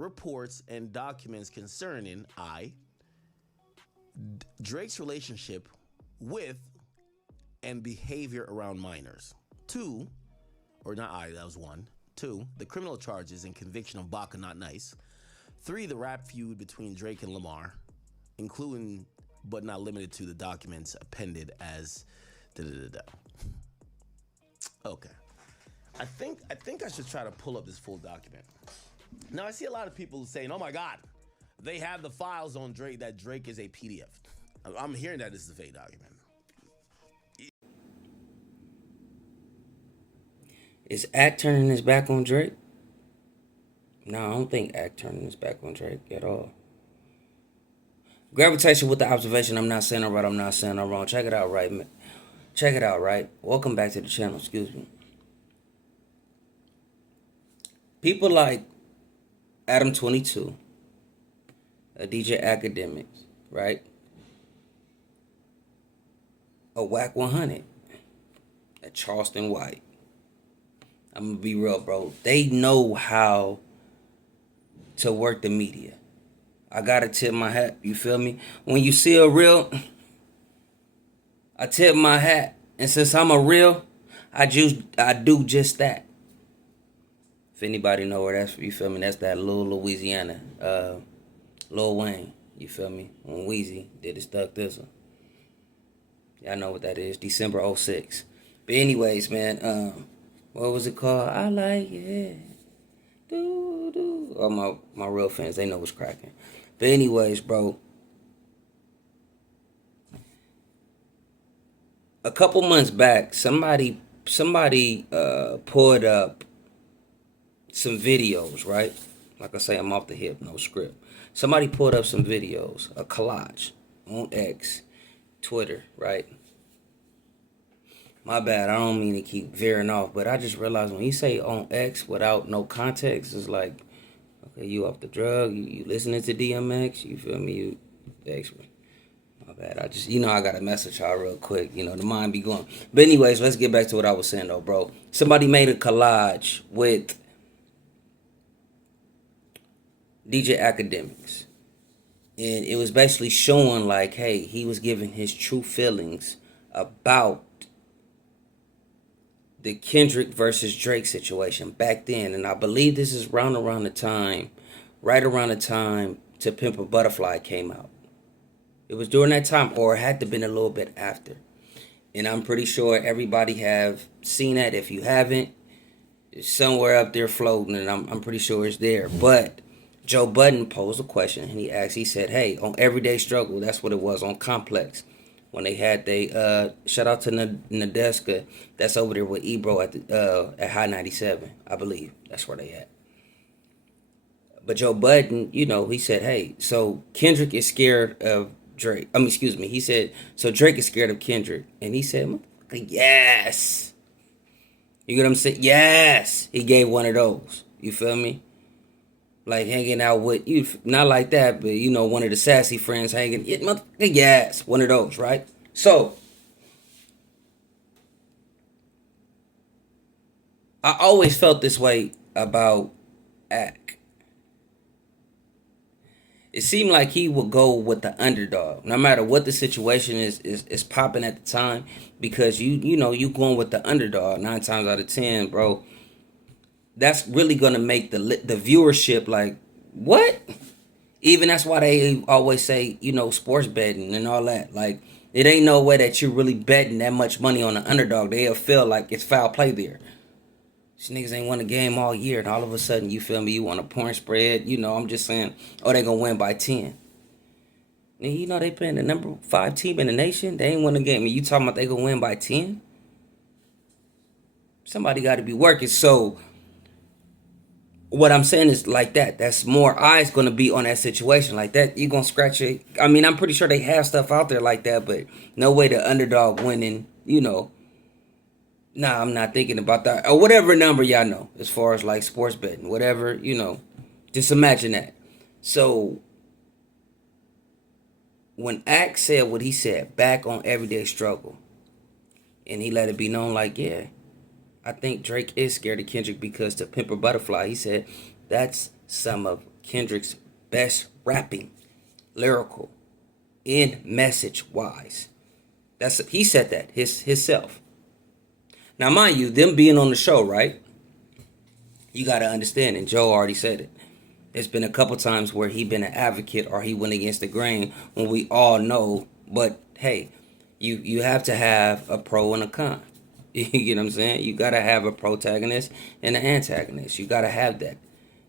reports, and documents concerning Drake's relationship with and behavior around minors. 2, or not that was 1. 2, the criminal charges and conviction of Baka Not Nice. 3, the rap feud between Drake and Lamar, including but not limited to the documents appended as Okay. I think I should try to pull up this full document. Now I see a lot of people saying, "Oh my God, they have the files on Drake that Drake is a PDF." I'm hearing that this is a fake document. Is Act turning his back on Drake? No, I don't think Act turning his back on Drake at all. Gravitation with the observation. I'm not saying I'm right. I'm not saying I'm wrong. Check it out, right? Check it out, right? Welcome back to the channel. Excuse me. People like Adam 22, DJ Akademiks, right? A Whack 100, a Charleston White. I'm gonna be real, bro. They know how to work the media. I gotta tip my hat. You feel me? When you see a real, I tip my hat. And since I'm a real, I do just that. If anybody know where that's, you feel me? That's that little Louisiana, Lil Wayne. You feel me? When Weezy did his Stuck Thistle. Y'all know what that is. December 06. But anyways, man, what was it called? I like it. Oh, my real fans, they know what's cracking. But anyways, bro. A couple months back, somebody pulled up some videos, right? Like I say, I'm off the hip, no script. Somebody pulled up some videos, a collage on X, Twitter, right? My bad, I don't mean to keep veering off, but I just realized when you say on X without no context, it's like, okay, you off the drug, you listening to DMX, you feel me? You X me. My bad, I just, I got to message y'all real quick, the mind be going. But anyways, let's get back to what I was saying though, bro. Somebody made a collage with DJ Akademiks. And it was basically showing like, hey, he was giving his true feelings about the Kendrick versus Drake situation back then. And I believe this is right around the time To Pimp a Butterfly came out. It was during that time, or it had to have been a little bit after. And I'm pretty sure everybody have seen that. If you haven't, it's somewhere up there floating, and I'm pretty sure it's there. But Joe Budden posed a question, and he said, hey, on Everyday Struggle, that's what it was, on Complex, when they had shout out to Nadeska, that's over there with Ebro at High 97, I believe. That's where they at. But Joe Budden, he said, hey, so Kendrick is scared of Drake. He said, so Drake is scared of Kendrick. And he said, yes. You get what I'm saying? Yes. He gave one of those. You feel me? Like hanging out with you, not like that, but one of the sassy friends hanging. Yes, one of those, right? So I always felt this way about Ak. It seemed like he would go with the underdog, no matter what the situation is popping at the time, because you going with the underdog 9 times out of 10, bro. That's really gonna make the viewership like what? Even that's why they always say sports betting and all that. Like it ain't no way that you're really betting that much money on the underdog. They'll feel like it's foul play there. These niggas ain't won a game all year, and all of a sudden, you feel me, you want a point spread. I'm just saying, oh, they gonna win by 10. And they playing the number 5 team in the nation. They ain't won a game. And you talking about they gonna win by 10? Somebody got to be working. So what I'm saying is like that. That's more eyes gonna be on that situation like that. You gonna scratch it. I mean, I'm pretty sure they have stuff out there like that, but no way the underdog winning. Nah, I'm not thinking about that. Or whatever number y'all know, as far as like sports betting, whatever, just imagine that. So when Ak said what he said back on Everyday Struggle, and he let it be known like, yeah, I think Drake is scared of Kendrick because To Pimp a Butterfly, he said, that's some of Kendrick's best rapping, lyrical, in message wise. He said that himself. Now, mind you, them being on the show, right? You got to understand, and Joe already said it. There's been a couple times where he been an advocate or he went against the grain when we all know. But hey, you have to have a pro and a con. You get what I'm saying? You got to have a protagonist and an antagonist. You got to have that.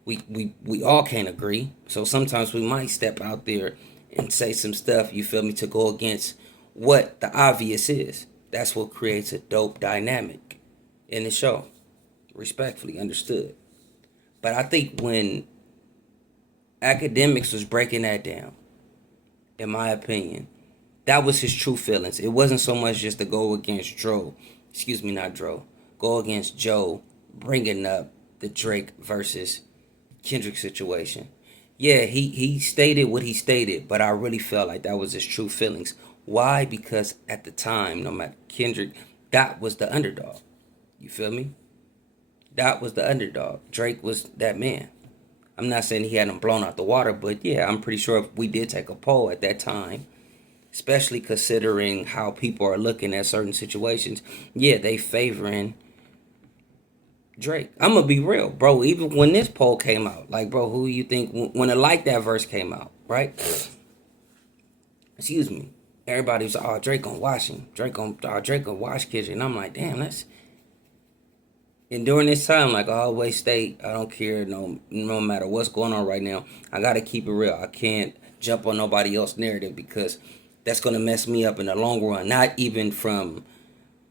We all can't agree. So sometimes we might step out there and say some stuff, you feel me, to go against what the obvious is. That's what creates a dope dynamic in the show. Respectfully understood. But I think when Academiks was breaking that down, in my opinion, that was his true feelings. It wasn't so much just to go against go against Joe, bringing up the Drake versus Kendrick situation. Yeah, he stated what he stated, but I really felt like that was his true feelings. Why? Because at the time, no matter Kendrick, that was the underdog. You feel me? That was the underdog. Drake was that man. I'm not saying he had him blown out the water, but yeah, I'm pretty sure if we did take a poll at that time, especially considering how people are looking at certain situations, yeah, they favoring Drake. I'm gonna be real, bro. Even when this poll came out, like, bro, who you think when a Like That verse came out, right? Excuse me. Everybody was like, oh, Drake gonna wash him. Drake gonna wash Kendrick. And I'm like, damn, that's. And during this time, like I always state, I don't care, no matter what's going on right now, I gotta keep it real. I can't jump on nobody else's narrative because that's gonna mess me up in the long run. Not even from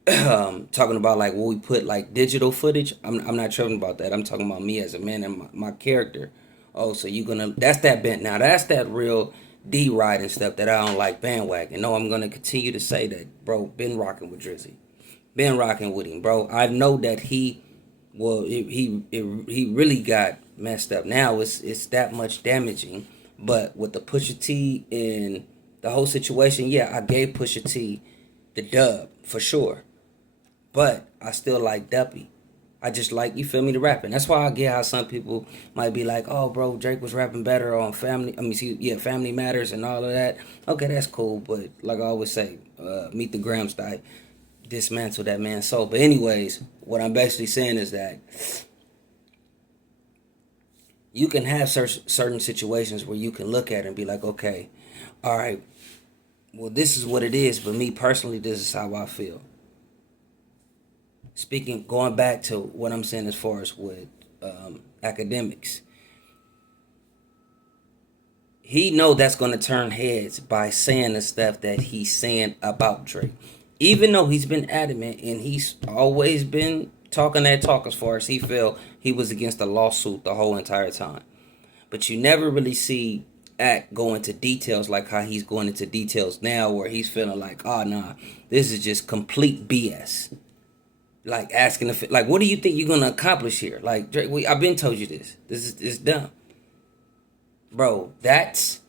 talking about like when we put like digital footage. I'm not tripping about that. I'm talking about me as a man and my character. Oh, so you gonna that's that bent now. That's that real D ride and stuff that I don't like bandwagon. No, I'm gonna continue to say that, bro. Been rocking with Drizzy, been rocking with him, bro. I know that he really got messed up. Now it's that much damaging. But with the Pusha T and the whole situation, yeah, I gave Pusha T the dub for sure. But I still like Duppy. I just like, you feel me, the rapping. That's why I get how some people might be like, oh, bro, Drake was rapping better on Family Matters and all of that. Okay, that's cool. But like I always say, Meet the Grams died. Dismantle that man's soul. But anyways, what I'm basically saying is that you can have certain situations where you can look at it and be like, okay, all right, well, this is what it is. But me personally, this is how I feel. Going back to what I'm saying as far as with Academiks, he know that's going to turn heads by saying the stuff that he's saying about Drake. Even though he's been adamant and he's always been talking that talk as far as he felt he was against the lawsuit the whole entire time. But you never really see Act go into details like how he's going into details now where he's feeling like, oh, nah, this is just complete BS. Like asking, like, what do you think you're going to accomplish here? Like, Drake, I've been told you this. This is dumb. Bro, that's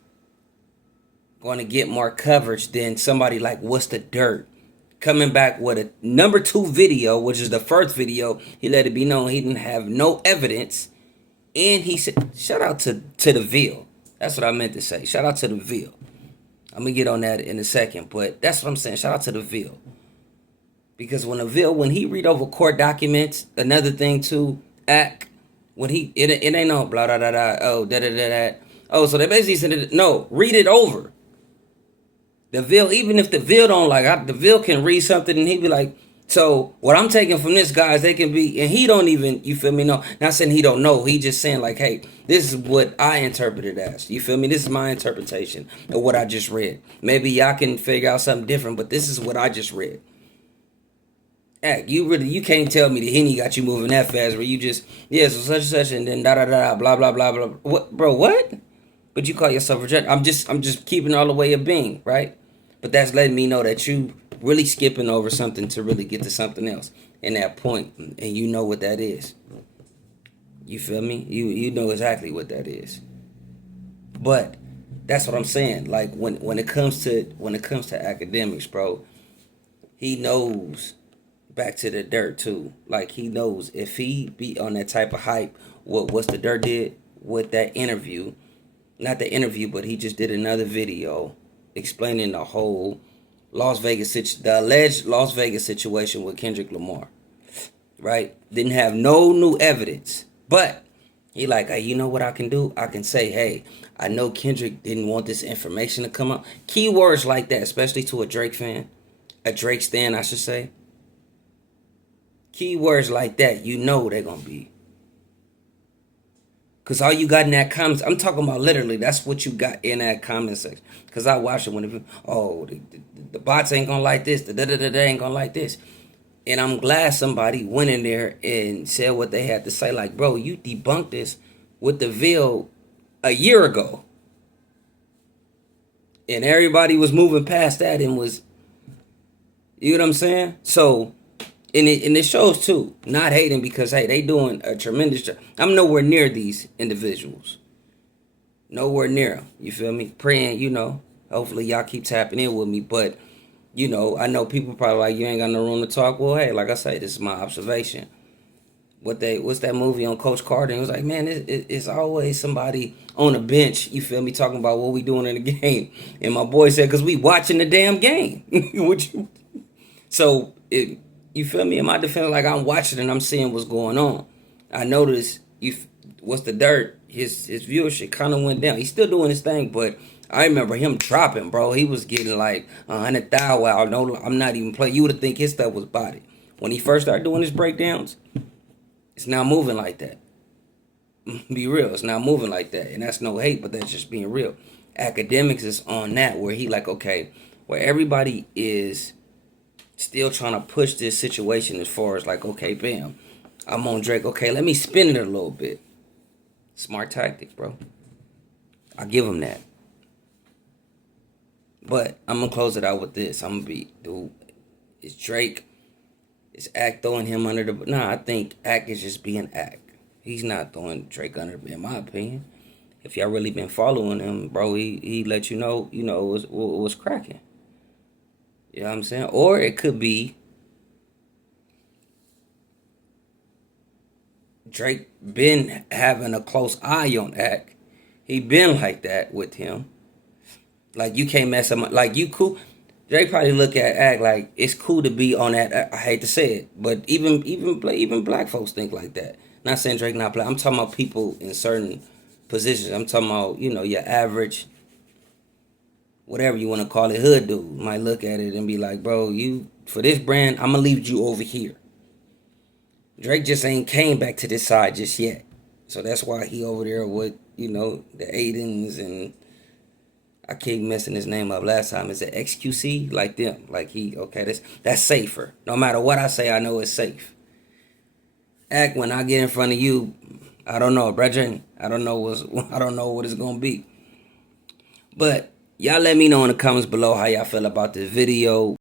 going to get more coverage than somebody like What's the Dirt coming back with a number 2 video, which is the first video. He let it be known he didn't have no evidence. And he said, shout out to the Ville. That's what I meant to say. Shout out to the Ville. I'm going to get on that in a second. But that's what I'm saying. Shout out to the Ville. Because when he read over court documents, another thing too, Act, when it ain't no blah, blah, blah, blah, oh, da, da, da, da. Oh, so they basically said, no, read it over. The Ville, even if the Ville don't like, the Ville can read something and he be like, so what I'm taking from this, guys, they can be, and he don't even, you feel me? No, not saying he don't know. He just saying like, hey, this is what I interpret it as. You feel me? This is my interpretation of what I just read. Maybe y'all can figure out something different, but this is what I just read. Act, you can't tell me the Henny got you moving that fast where you just, yeah, so such and such and then da da da blah blah blah blah. What, bro, what? But you call yourself a judge. I'm just keeping all the way a being, right? But that's letting me know that you really skipping over something to really get to something else in that point, and you know what that is. You feel me? You know exactly what that is. But that's what I'm saying. Like when it comes to Academiks, bro, he knows. Back to the dirt too. Like he knows if he be on that type of hype, what's the dirt did, with that interview. Not the interview, but he just did another video explaining the whole the alleged Las Vegas situation with Kendrick Lamar. Right? Didn't have no new evidence. But he like, hey, you know what I can do? I can say, hey, I know Kendrick didn't want this information to come out. Keywords like that, especially to a Drake fan. A Drake stan, I should say. Keywords like that, you know they're going to be. Because all you got in that comments, I'm talking about literally, that's what you got in that comment section. Because I watched it when the bots ain't going to like this, the da-da-da-da ain't going to like this. And I'm glad somebody went in there and said what they had to say. Like, bro, you debunked this with the Ville a year ago. And everybody was moving past that and was, you know what I'm saying? So, and it shows too, not hating because, hey, they doing a tremendous job. I'm nowhere near these individuals. Nowhere near them. You feel me? Praying, hopefully y'all keep tapping in with me. But, I know people probably like, you ain't got no room to talk. Well, hey, like I say, this is my observation. What's that movie on Coach Carter? It was like, man, it's always somebody on the bench, you feel me, talking about what we doing in the game. And my boy said, because we watching the damn game. So, you feel me? In my defense, like I'm watching and I'm seeing what's going on. I noticed, what's the dirt? His viewership kind of went down. He's still doing his thing, but I remember him dropping, bro. He was getting like 100,000. Wow, no, I'm not even playing. You would have think his stuff was body. When he first started doing his breakdowns, it's not moving like that. Be real, it's not moving like that. And that's no hate, but that's just being real. Academiks is on that where he like, okay, where everybody is still trying to push this situation as far as like, okay, bam, I'm on Drake. Okay, let me spin it a little bit. Smart tactics, bro. I give him that. But I'm going to close it out with this. I'm going to be, dude, is Drake, is Ack throwing him under the... Nah, I think Ack is just being Ack. He's not throwing Drake under the... In my opinion. If y'all really been following him, bro, he let you know, it was cracking. You know what I'm saying? Or it could be Drake been having a close eye on Ack. He been like that with him. Like, you can't mess him up. Like, you cool. Drake probably look at Ack like, it's cool to be on that. I hate to say it. But even black folks think like that. Not saying Drake not black. I'm talking about people in certain positions. I'm talking about, your average, whatever you want to call it, hood dude might look at it and be like, bro, you, for this brand, I'm going to leave you over here. Drake just ain't came back to this side just yet. So that's why he over there with, the Aidens and I keep messing his name up last time. Is it XQC? Like them. Like that's safer. No matter what I say, I know it's safe. Act when I get in front of you, I don't know, brethren. I don't know what it's gonna be. But y'all let me know in the comments below how y'all feel about this video.